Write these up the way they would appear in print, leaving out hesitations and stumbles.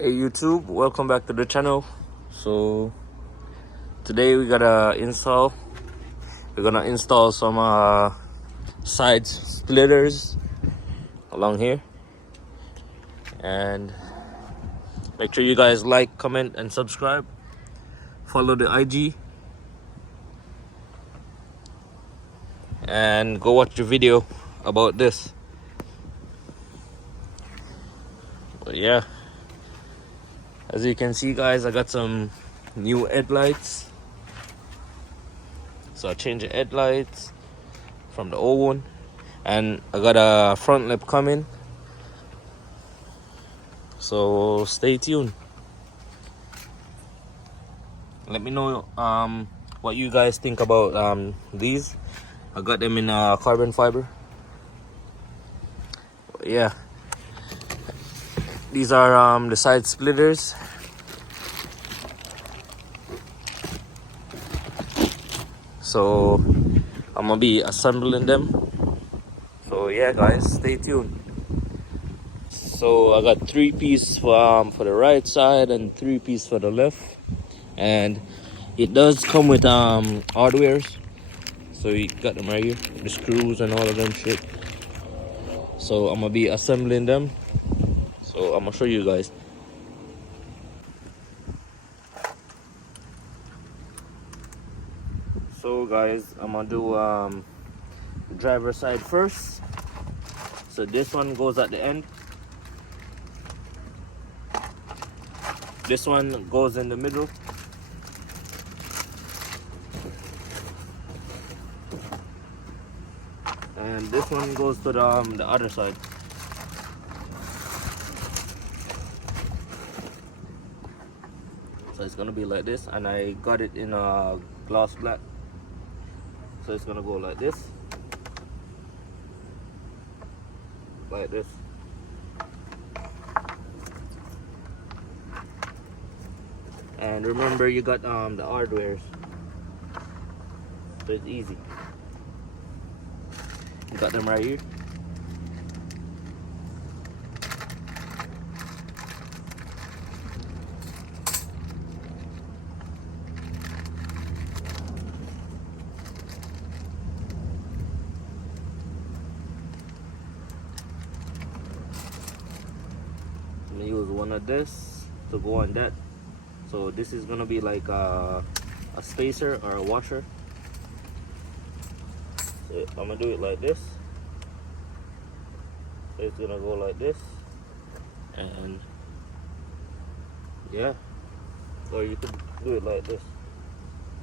Hey YouTube, welcome back to the channel. So today we're gonna install some side splitters along here, and make sure you guys like, comment and subscribe. Follow the IG and go watch the video about this. But yeah, as you can see guys, I got some new headlights. So I changed the headlights from the old one, and I got a front lip coming. So stay tuned. Let me know what you guys think about these. I got them in carbon fiber. But yeah, these are the side splitters. So I'm gonna be assembling them. So yeah guys, stay tuned. So I got 3 pieces for the right side and 3 pieces for the left, and it does come with hardwares. So you got them right here, the screws and all of them shit. So I'm gonna be assembling them. So I'm gonna show you guys. So guys, I'm gonna do the driver's side first. So this one goes at the end. This one goes in the middle. And this one goes to the other side. So it's gonna be like this, and I got it in a gloss black. So it's gonna go like this, like this. And remember, you got the hardwares, so it's easy. You got them right here. I'm gonna use one of this to go on that. So this is gonna be like a spacer or a washer. So I'm gonna do it like this. So it's gonna go like this, and yeah, or you could do it like this.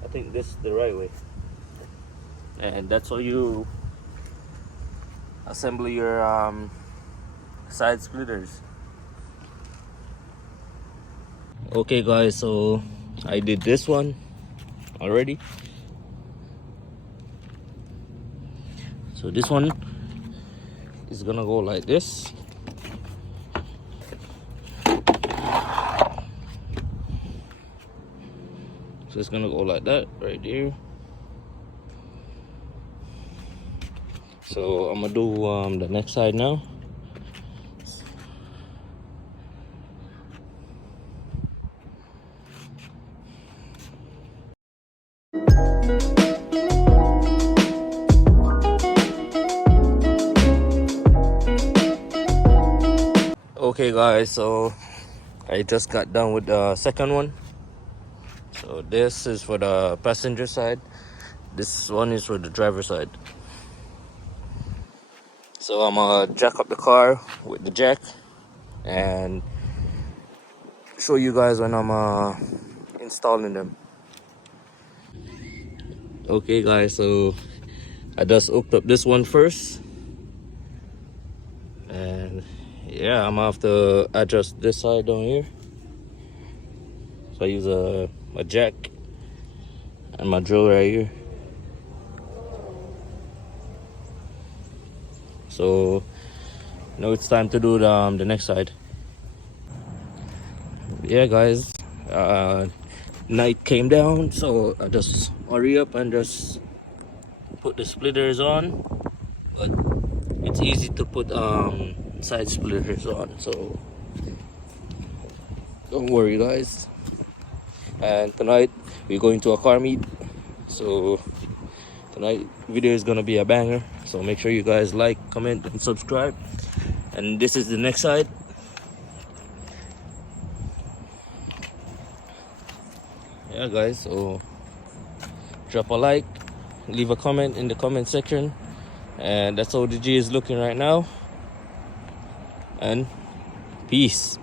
I think this is the right way, and that's how you assemble your side splitters. Okay guys, so I did this one already. So this one is gonna go like this. So it's gonna go like that right there. So I'm gonna do the next side now. Okay guys, so I just got done with the second one. So this is for the passenger side, this one is for the driver side. So I'm gonna jack up the car with the jack and show you guys when I'm installing them. Okay guys, so I just hooked up this one first, and yeah, I'm gonna have to adjust this side down here. So I use a jack and my drill right here. So now it's time to do the next side. Yeah guys, night came down, so I just hurry up and just put the splitters on. But it's easy to put side splitters on, so Don't worry, guys. And tonight we're going to a car meet. So tonight video is gonna be a banger. So make sure you guys like, comment, and subscribe. And this is the next side. Yeah, guys. So drop a like, leave a comment in the comment section. And that's how the G is looking right now. And peace.